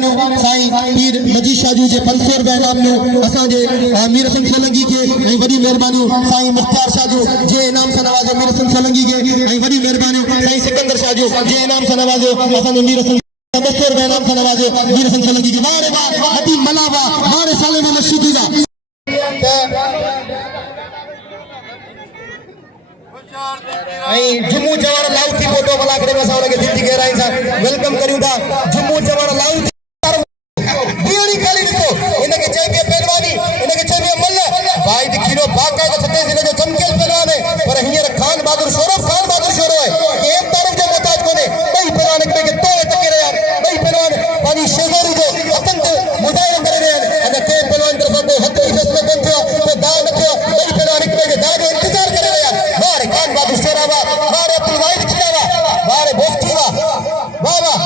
मेहरबानियों साईं पीर मजीद शाजू जे 500 रुपया इनाम नो असांजे मीर हसन सोलंकी के ऐं वडी मेहरबानियों साईं मुख्तार शाजू जे इनाम सां नवाज़ो मीर हसन सोलंकी के ऐं वडी मेहरबानियों साईं सिकंदर शाजू जे इनाम सां नवाज़ो असांजे मीर हसन 200 रुपया इनाम सां नवाज़ो मीर हसन सोलंकी के वारे वाह हदी मलावा वारे साले में मशीदी दा जुम्मू जवान लाउड की फोटो मला करे असां उनखे दिल जी गहराई सां वेलकम करियूं था जुम्मू जवान लाउड बियड़ी खाली ॾिसो इनखे चइबी पहलवानी इनखे चइबी मल्ल भाई दिखिनो बाक़ाइदा छत्तीस इन जो चमकियल पहलवान है पर हींअर खान बहादुर शोरो है कि एक तारीफ़ जो मोहताज कोन्हे ॿई पहलवान हिक ॿिए खे तोड़े टके रहिया आहिनि ॿई पहलवान पंहिंजी शेज़ोरी जो हथनि ते मुज़ाहिरो करे रहिया आहिनि अञा कंहिं पहलवान तरफ़ां को हथ जी फैसलो कोन थियो को दाव न थियो ॿई पहलवान हिक ॿिए जे दाव जो इंतज़ार करे रहिया आहिनि वारे खान बहादुर शेरा वाह वारे अब्दुल वाहिद खिला वाह वारे बोस्की वाह वाह वाह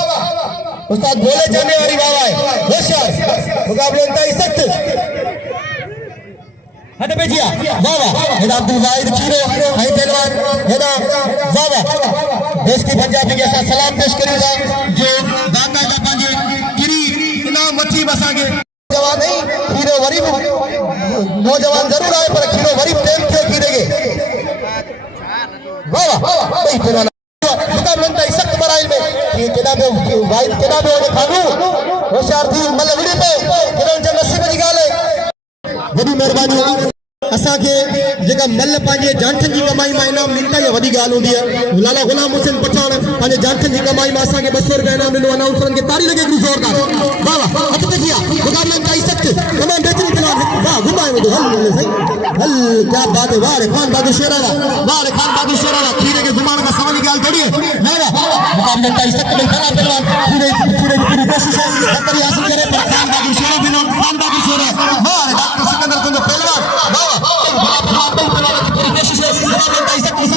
उस्ताद बोले जाने वाली वाह वाह होशियार मुकाबले इंतहाई सख्त हट पे जिया वाह वाह हेदा अब्दुल वाहिद खीरो हाई पहलवान हेदा वाह वाह देश की पंजाबी के साथ सलाम पेश करूंगा जो बाकायदा पांजे गिरी इनाम वठी बसागे जवान नहीं खीरो वरी नौजवान जरूर आए पर खीरो वरी टेम क्यों खीरेगे वाह वाह भाई पहलवान मुकाबले इंतहाई सख्त मराइल में ये केदा में वाहिद केदा में ओने खानू होशियार थी मतलब विड़ी पे केदा जे नसीब जी गाल है वडी मेहरबानी असा के जेका मल पांजे जानठन जी कमाई में इनाम मिलता है वडी गाल होंदी है लाला गुलाम हुसैन पठान पांजे जानठन जी कमाई में असा के 200 रुपया इनाम मिलो अनाउंसरन के ताली लगे गुरु जोरदार वाह वाह हथ पे जिया मुकाबला इंतहाई सख्त तमाम बेहतरीन खिलाड़ी वाह घुमाए वो हल सही हल क्या बात है वाह रे खान बहादुर शेरावा वाह रे खान बहादुर शेरावा खीरे के जुबान का सवाल गाल थोड़ी है नहीं वाह मुकाबला इंतहाई सख्त में खड़ा पहलवान खीरे खीरे की कोशिश है खतरी हासिल करे पर खान बहादुर शेरा भी खान बहादुर शेरा वाह रे डॉक्टर सिकंदर को पहलवान वाह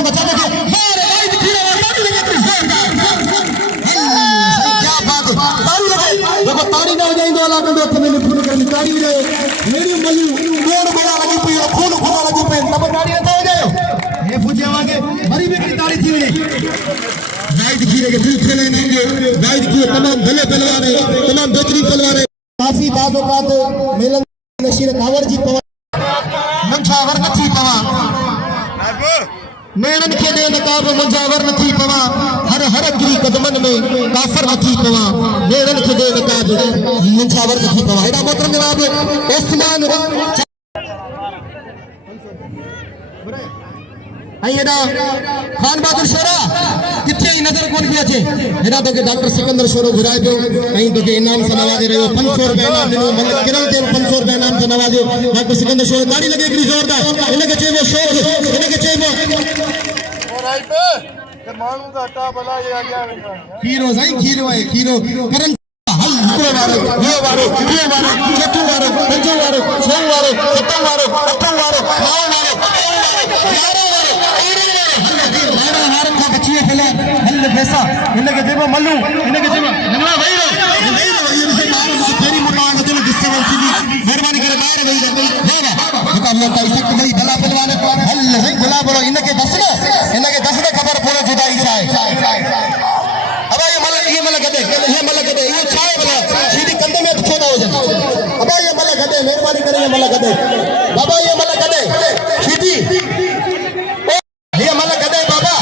बचाने के क्या बात तारी ना हो जाएंगे मेरी मली मोड़ बड़ा लगी पी खून खुदा लगी पे तब तारी ना हो जाए ये पूछे आगे बड़ी बेटी तारी थी वाइट खीरे के बीच खेले नहीं वाइट खीरे तमाम भले पहलवान है तमाम बेहतरीन पहलवान है काफी बात औकात मेलन नशीर कावर जी पवन मंझावर नथी पवा मेरन के दे नकाब मंझावर नथी पवा हर हर गिरी कदमन में काफर नथी पवा मेरन के दे नकाब मंझावर नथी पवा एडा मोहतरम जनाब ओस्मान एडा खान बहादुर शेरा किथे नजर कोन पिया छे एडा तो के डॉक्टर सिकंदर शेरो घुराए पियो तो के इनाम से नवाजे रहो 500 रुपया इनाम मिलो मतलब किरण दे 500 रुपया इनाम से नवाजो डॉक्टर सिकंदर शेरो ताड़ी लगे इतनी जोरदार इनके चेबो शोर इनके चेबो और आई पे के मानू का टा भला ये आ गया खीरो सही खीरो है खीरो करन हल पूरे वारो ये वारो चतु वारो पंजो वारो छह वारो सतम वारो अठम वारो नौ वारो 11 हल पैसा इनके जेबो मल्लू इनके जेबो नमला भाई रो इनसे मारो तेरी मुकान के डिस्टर्बेंस थी मेहरबानी करे बाहर वही वाह मुकाबला का इफेक्ट भाई भला पहलवान हल है गुलाब रो इनके दस ने खबर पूरा जुदाई जाए अब ये मल गदे ये छाए भला सीधी कंधे में छोड़ा हो जाए अब ये मल गदे मेहरबानी करे ये मल गदे बाबा ये मल गदे सीधी ये मल गदे बाबा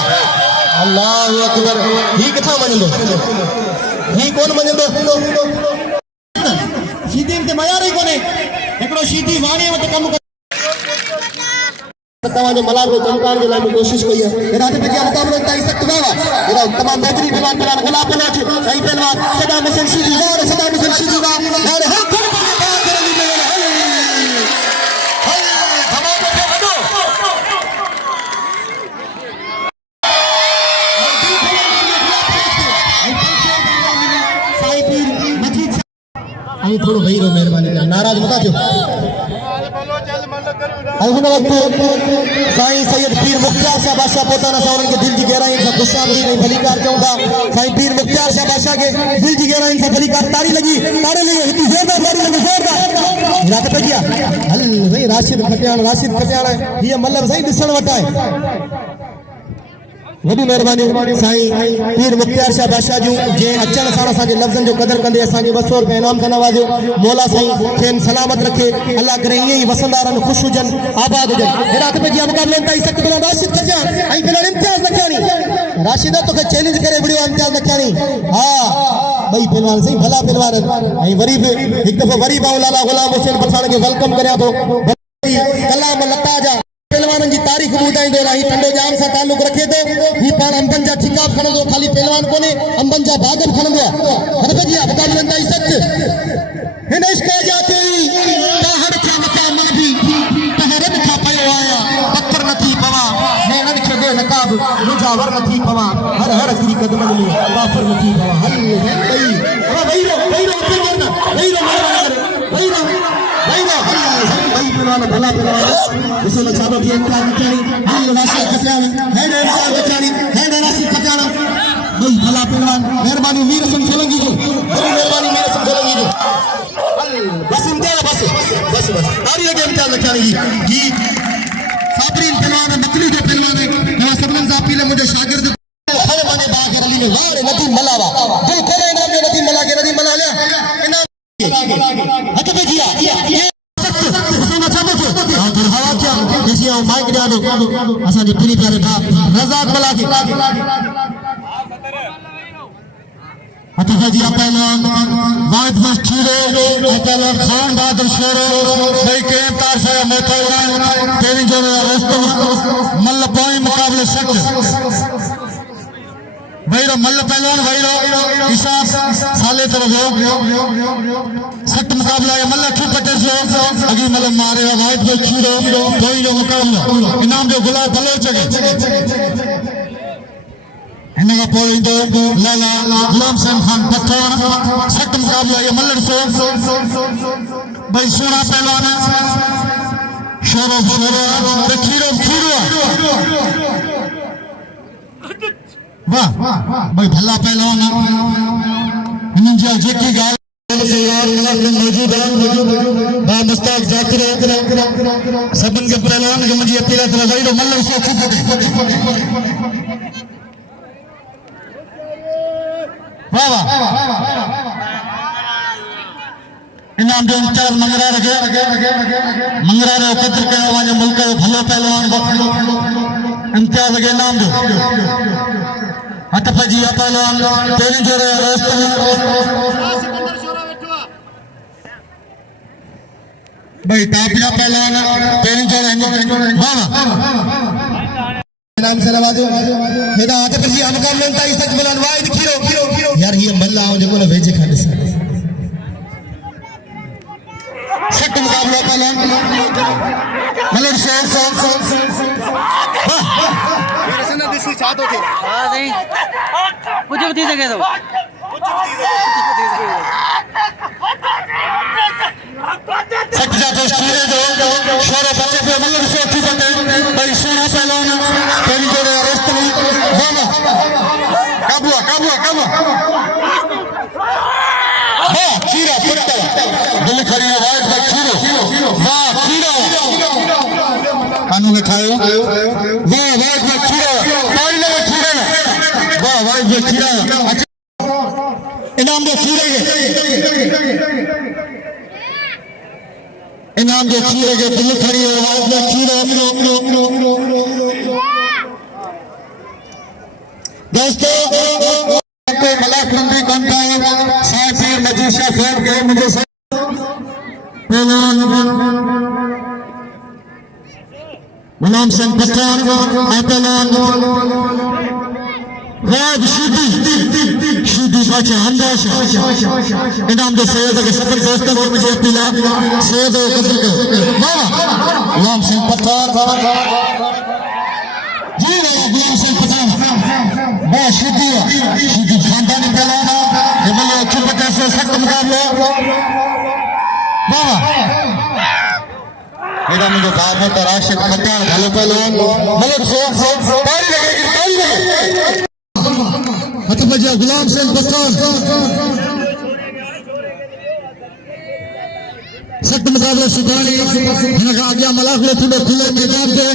अल्लाह अकबर ही किथा मजंदो ही कौन मजंदो सीधी ते मयार ही कोने एकड़ो सीधी वाणी मत कम कर तवाजो मलाब रो चमकान के लिए कोशिश कई है रात पे क्या मुकाबला इंतहाई सख्त हुआ एरा तमाम बेहतरीन पहलवान गुलाब पहलवान सही पहलवान सदाम हुसैन शीदी और सदाम हुसैन शीदी का और हर कोई थोड़ा भाई रो मेहरबानी नाराज मत थियो साईं सैयद पीर मुख्तार शाह बादशाह पोताना सावरन के दिल की गहराई से खुशामदीद नहीं भलीकार कहूंगा साईं पीर मुख्तार शाह बादशाह के दिल की गहराई से भलीकार ताड़ी लगी इतनी जोरदार ताड़ी लगी जोरदार रात पे किया हल भाई राशिद खटियान ये मतलब सही दिसण वटा है वॾी महिरबानी साईं पीर मुख्तियार शाह बादशाह जूं जे अचण साण असांजे लफ़्ज़नि जो क़दर कंदे असांखे 200 रुपया इनाम सां नवाज़ियो। मौला साईं खेनि सलामत रखे, अल्लाह करे ईअं ई वसंदा रहनि, ख़ुशि हुजनि, आबाद हुजनि। हेॾा हथ में जीअं मुक़ाबलनि ताईं सख़्तु बिना राशिद खटियां ऐं फिलहाल इम्तियाज़ लखियानी। राशिदा तोखे चैलेंज करे विड़ियो इम्तियाज़ लखियानी। हा ॿई पहलवान सही भला पहलवान ऐं वरी बि हिकु दफ़ो वरी मां लाला गुलाम हुसैन पठाण खे वेलकम करियां थो। कलाम लता जा पहलवाननि जी तारीख़ ॿुधाईंदो रही, ठंडो जाम सां तालुक़ रखे थो। ही पाण अंबनि जा छिकाब खणंदो, ख़ाली पहलवान कोन्हे, अंबनि जा बागन खणंदो आहे। हरकत जी मुक़ाबलनि ताईं सख़्तु हिन इश्क़ जा तेरी कहर थिया मथा मां बि कहरनि खां पियो आहियां, पथर नथी पवां नेणनि खे दे नकाब, मुंहिंजा वर नथी पवां, हर हर किरी क़दमनि में काफ़िर नथी पवां। हल वेही रहो भला पहलवान ॾिसो न छातो थिए इम्तियाज़ लखियानी, हल राशिद खटियाणी, हैड इम्तियाज़ लखियानी, हैड राशिद खटियाणी, ॿई भला पहलवान। महिरबानी मीर हसन सोलंकी जो, महिरबानी मीर हसन सोलंकी जो। बस इम्तियाज़ बस तारी लगे इम्तियाज़ लखियानी जी साबरीन पहलवान, नकली जो पहलवान है। मैं सबनन साहब पीले मुझे शागिर्द हर माने बाग रली में वारे नदीम मलावा दिल करे इनाम में नदीम मला के नदीम मला लिया इनाम हथ पे जिया माइक ॾिया थो असांजे प्री प्यारे भाउ रज़ाक मला खे। हथ जी पहलवान वाहिद मस्त खीरो पहलवान खान बहादुर शेरो ॿई के तार से मोथा तेरी जो रस्तो मल्ल पाई मुकाबले सख्त वहीरो मल्ल पहलवान वहीरो हिसाब साले तरफ सख्त मुकाबला है। मल्ल क्यों पटे से अगी मल्ल मारे वाहिद भाई खीरो कोई जो मुकाबला इनाम जो गुलाब बलोच है इनका पोइ इंदो लाला गुलाम सिंह खान पठान। सख्त मुकाबला है मल्ल से भाई सोना पहलवान शोरो खीरो वाह भाई भला पहलवान हिननि जा जेकी ॻाल्हि मौजूद है बा मुस्ताक जाकिर सभिनि खे पहलवान खे मुंहिंजी अपील आहे त वहीरो मल्ल सो वाह वाह इनाम जो इम्तियाज़ मंगरा रखे मंगरा जो क़दर कयो वञे मुल्क जो भलो पहलवान इम्तियाज़ के इनाम जो हथ पे जी पहलवान तेरी जो भाई तापिया पहलवान तेरी जो वाह नाम से नवाजो हेदा हाथ पे जी मुकाबले ताई सच बलान वाहिद खीरो यार ये मल्ला हो जो ने भेजे खाने से सख्त मुकाबला पहलवान मल्लर से दिसी चाहतो थे हां सही कुछ भी सके तो सख्त जातो खीरे जो शोरो बच्चे पे मल्लर से उठी बटे भाई सोना पहलवान तेरी जो रास्ते में वाह काबुआ हां खीरा पट्टा दिल खड़ी आवाज में खीरो वाह खीरो कानू में खायो वाह आवाज में खीरो ताली लगे खीरे वाह आवाज में खीरा इनाम दे खीरे के इनाम दे खीरे के दिल खड़ी आवाज में खीरो दोस्तों को मलाक रंदी कंठा साफी मजीशा फैन के मुझे गुलाम सिंह पठान पहलवान राज शीदी बाचा हमदाश इनाम दे सैयद के सफर दोस्तों को मुझे अपील सैयद कदर के गुलाम सिंह पठान जी गुलाम सिंह पठान बहुत शीदी खानदानी पहलवान ये बोले अच्छी पचास से सख्त मुकाबला वाह मेरा मुझे बाप है तो राशिद खटियान भलो पहलवान मगर ताली लगेगी हथ बजा गुलाम सिंह पठान सख्त मुकाबला सुधानी हिन खां अॻियां मलाक खुले मैदान ते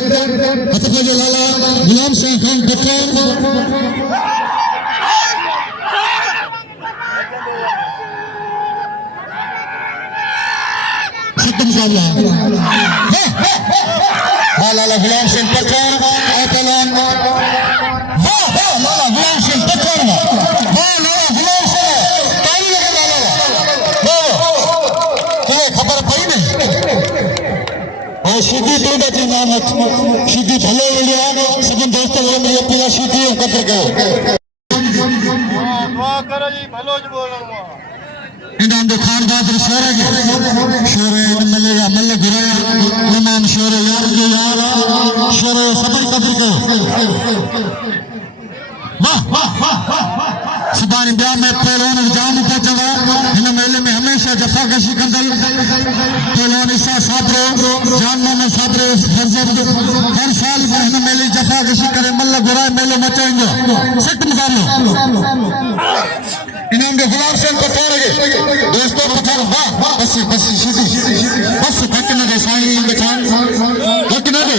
हथ बजे लाला गुलाम सिंह खान सिद्ध मुकाबला लाला गुलाम सिंह पठान पहलवान लाला गुलाम सिंह पठान लाला गुलाम सिंह ताली लगे लाला तुम्हें खबर पई नहीं और सीधी तो जी नाम सीधी भले लिया सभी दोस्तों बोले मेरी अपनी सीधी कदर करो दुआ करो जी भलो ज बोलो इनाम दे खान बहादुर शोरे मिलेगा मल्ल गुराया इमाम शोरे यार जो यार शोरे सभी कदर करो वाह वाह वाह सुभाणे ब्याह में पहलवान जाम पहुंचवा इन मेले में हमेशा जफाकशी कंदल पहलवान ईसा साबरो जान मोहम्मद साबरो हर साल इन मेले जफाकशी करे मल्ल गुराय मेलो मचाएंगे सख्त मुकाबलो इनाम के गुलाम सिंह पठान दोस्तों पठान वाह बस बस सीधी बस थक न दे साईं पठान थक न दे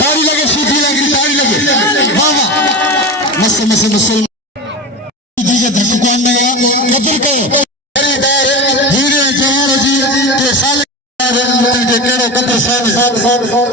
ताड़ी लगे सीधी लगी ताड़ी लगे वाह वाह मस्त मस्त मुसलमान के धक्कान में कदर करो हीरे जवान जी के साल के केड़ो कदर साहब